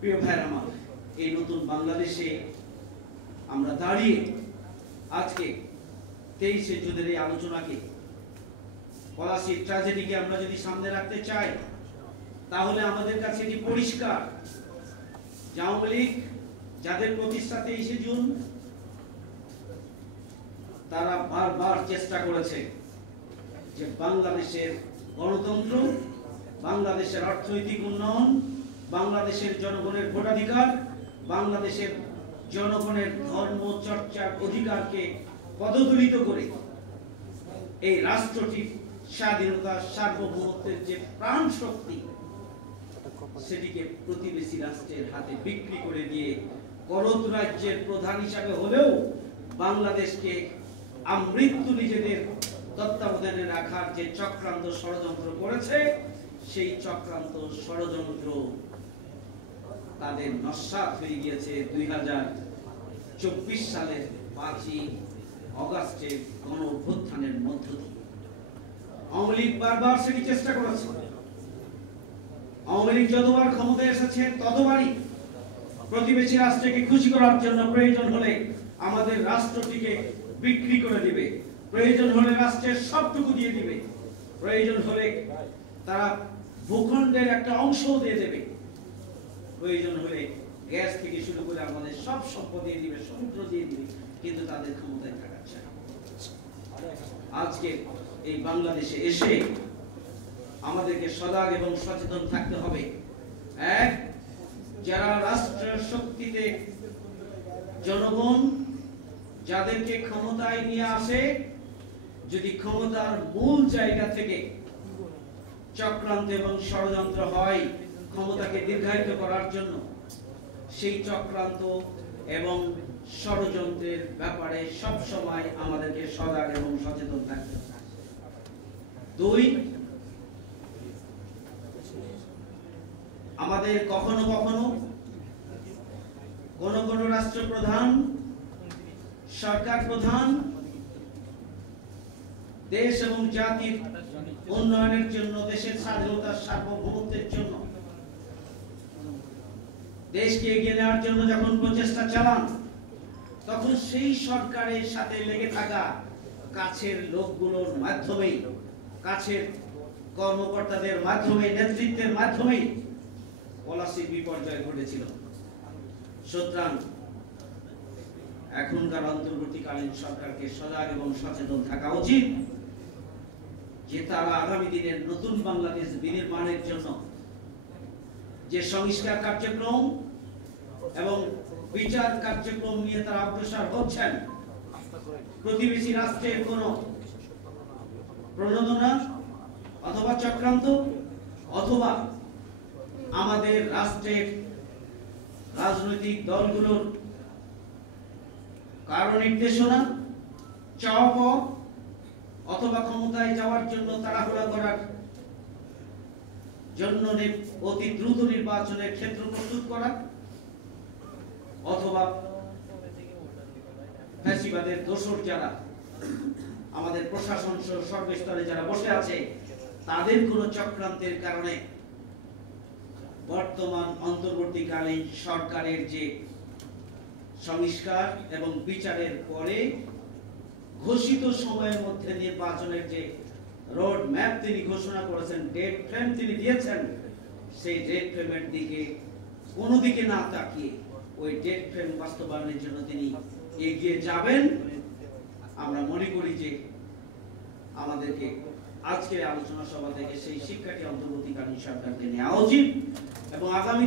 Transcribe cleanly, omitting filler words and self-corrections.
প্রিয় ভাইরা আমার, এই নতুন বাংলাদেশে আমরা দাঁড়িয়ে আজকে 23শে জুনের এই আলোচনাকে, পলাশীর ট্র্যাজেডিকে আমরা যদি সামনে রাখতে চাই, তাহলে আমাদের কাছে এটি পরিষ্কার যে আওয়ামী লীগ যাদের প্রতিষ্ঠা 23শে জুন, তারা বারবার চেষ্টা করেছে যে বাংলাদেশের গণতন্ত্র, বাংলাদেশের অর্থনৈতিক উন্নয়ন, বাংলাদেশের জনগণের ভোটাধিকার, বাংলাদেশের জনগণের ধর্ম চর্চার অধিকারকে পদদলিত করে এই রাষ্ট্রটির স্বাধীনতা, সার্বভৌমত্বের যে প্রাণ শক্তি, সেটিকে প্রতিবেশী রাষ্ট্রের হাতে বিক্রি করে দিয়ে করদ রাজ্যের প্রধান হিসাবে হলেও বাংলাদেশকে আমৃত্যু নিজেদের তত্ত্বাবধানে রাখার যে চক্রান্ত ষড়যন্ত্র করেছে, সেই চক্রান্ত ষড়যন্ত্র তাদের নস্যাৎ হয়ে গিয়েছে 2024 সালের 5ই অগাস্টের গণ অভ্যুত্থানের মধ্য দিয়ে। আওয়ামী লীগ বারবার সেটি চেষ্টা করেছে। আওয়ামী লীগ যতবার ক্ষমতায় এসেছে ততবারই প্রতিবেশী রাষ্ট্রকে খুশি করার জন্য প্রয়োজন হলে আমাদের রাষ্ট্রটিকে বিক্রি করে দিবে, প্রয়োজন হলে রাষ্ট্রের সবটুকু দিয়ে দিবে, প্রয়োজন হলে তারা ভূখণ্ডের একটা অংশ দিয়ে দেবে, প্রয়োজন হলে গ্যাস থেকে শুরু করে আমাদের সব সম্পদ দিয়ে দিবে, সমুদ্র দিয়ে দিবে, কিন্তু তাদের ক্ষমতায় থাকার চায়। আজকে এই বাংলাদেশে এসে আমাদেরকে সজাগ এবং সচেতন থাকতে হবে। এক, যারা রাষ্ট্রের শক্তিতে জনগণ যাদেরকে ক্ষমতায় নিয়ে আসে, যদি ক্ষমতার মূল জায়গা থেকে চক্রান্ত এবং ষড়যন্ত্র হয় ক্ষমতাকে দীর্ঘায়িত করার জন্য, সেই চক্রান্ত এবং ষড়যন্ত্রের ব্যাপারে সব সময় আমাদেরকে সজাগ এবং সচেতন থাকতে হবে। দুই, আমাদের কখনো কখনো কোন রাষ্ট্রপ্রধান, সরকার প্রধান দেশ এবং জাতির উন্নয়নের জন্য, দেশের স্বাধীনতার সার্বভৌমত্বের জন্য, দেশকে এগিয়ে নেওয়ার জন্য যখন প্রচেষ্টা চালান, তখন সেই সরকারের সাথে লেগে থাকা কাছের লোকগুলোর মাধ্যমেই, কাছের কর্মকর্তাদের মাধ্যমে, নেতৃত্বের মাধ্যমেই পলাশীর বিপর্যয় ঘটেছিল। সুতরাং এখনকার অন্তর্বর্তীকালীন সরকারকে সজাগ এবং সচেতন থাকা উচিত যে তারা আগামী দিনের নতুন বাংলাদেশ বিনির্মাণের জন্য যে সংস্কার কার্যক্রম এবং বিচার কার্যক্রম নিয়ে তারা অগ্রসর হচ্ছেন, প্রতিবেশী রাষ্ট্রের কোন প্রণোদনা অথবা চক্রান্ত অথবা আমাদের রাষ্ট্রের রাজনৈতিক দলগুলোর কারণ নির্দেশনা, চাপ অথবা ক্ষমতায় যাওয়ার জন্য তাড়াহুড়া করার জন্য অতি দ্রুত নির্বাচনের ক্ষেত্র প্রস্তুত করা, অথবা ফ্যাসিবাদের দোসর যারা আমাদের প্রশাসন সর্বস্তরে যারা বসে আছে, তাদের কোন চক্রান্তের কারণে বর্তমান অন্তর্বর্তীকালীন সরকারের যে সংস্কার এবং বিচারের পরে ঘোষিত সময়ের মধ্যে নির্বাচনের যে রোড ম্যাপ তিনি ঘোষণা করেছেন, ডেট ফ্রেম তিনি দিয়েছেন, সেই ডেট ফ্রেমের দিকে কোনো দিকে না তাকিয়ে ওই ডেট ফ্রেম বাস্তবায়নের জন্য তিনি এগিয়ে যাবেন। আমরা মনে করি যে আমাদেরকে আজকের আলোচনা সভা থেকে সেই শিক্ষাটি অন্তর্বর্তীকালীন সরকারকে নেওয়া উচিত এবং আগামী